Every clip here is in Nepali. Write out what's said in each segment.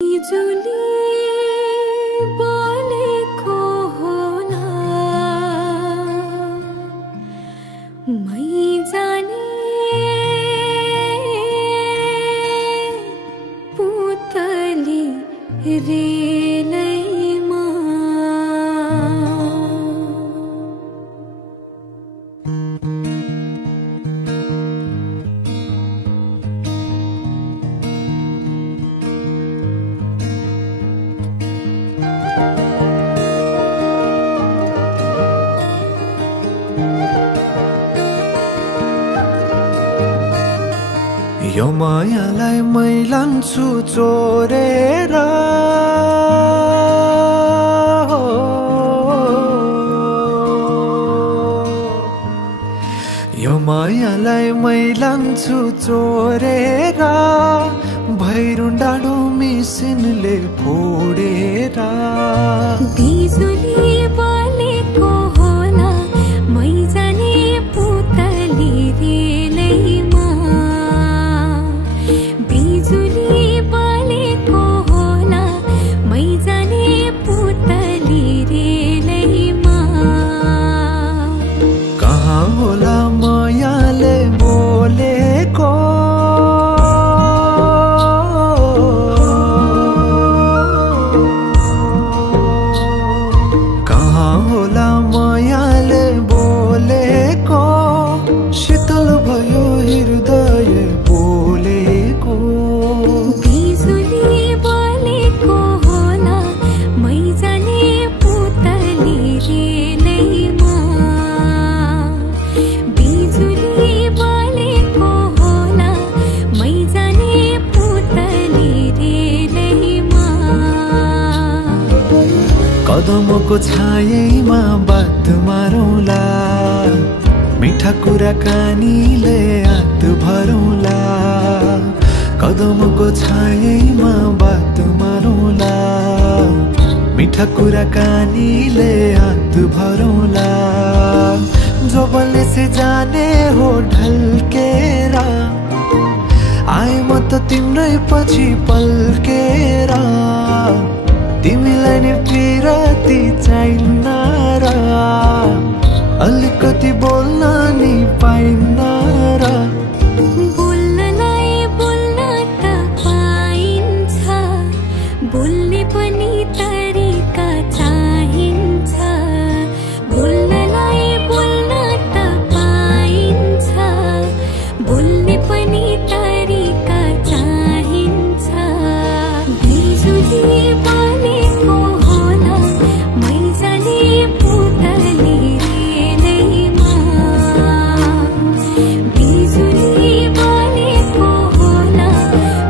बिजुली बोलेको होला मै जाने पुतली रेलैमा यो मायालाई मै लान्छु चोरेर यो मायालाई मै लान्छु चोरेर भैरुन डाँडो मिसिनले फोडेर बिजुली बोलेको होला मै जाने पुतली रेलैमा बिजुली बोलेको होला मै जाने पुतली रेलैमा कहाँ होला मायाले बोलेको कहाँ होला मायाले बोलेको शीतल भयो हृदय बोलेको बिजुली बोलेको होला मै जाने पुतली रेलैमा बिजुली बोलेको होला मै जाने पुतली रेलैमा कदमको छायैमा बात मारौँला मिठा कुराकानीले हात भरौँला कदमको छायैमा बात मारौँला मिठा कुराकानीले हात भरौँला जोबनले से जाने हो ढल्केर आए म त तिम्रै पछि पल्केर तिमीलाई नि पिरती चाहिन्न र अलिकति बोल्न नि पाइन्न र बोल्नलाई बोल्न त पाइन्छ बोल्ने पनि तरिका चाहिन्छ बोल्नलाई बोल्न त पाइन्छ बोल्ने पनि तरिका चाहिन्छ बिजुली बोलेको होला मै जाने पुतली रेलैमा बिजुली बोलेको होला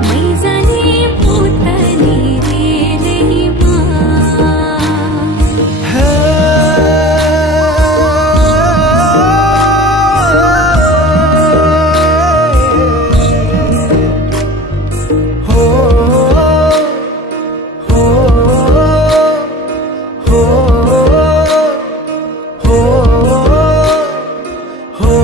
मै जाने पुतली रेलैमा हे हो हो हो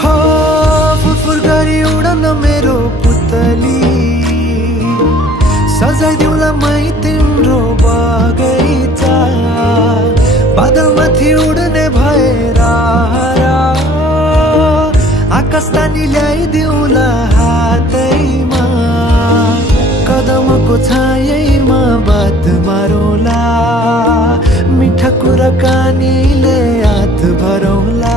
हो फुरफुर गरी उडन मेरो पुतली सजाइदिउँला मै तिम्रो बगैँचा बादलमाथि उड्ने भएर आकाश तानी ल्याइदिउँला हातैमा कदमको छायैमा बात मारौँला मिठा कुराकानीले हात भरौँला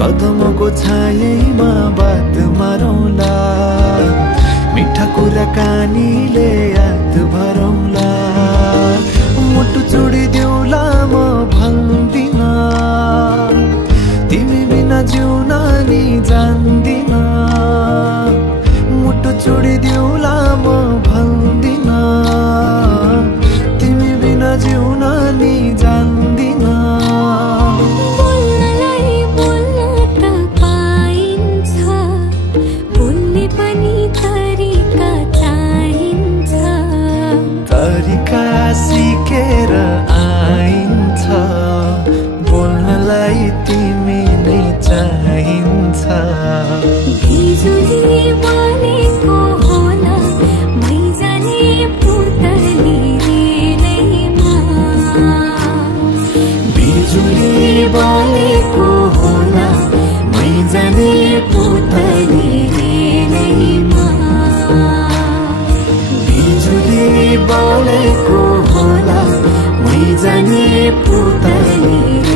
कदमको छायैमा बात मारौँला मिठा कुराकानीले हात भरौँला मुटु चुडिदिउँला म भन्दिन तिमी बिना जिउन नि जान्दिन मुटु चुडिदिउँला जाने पुतली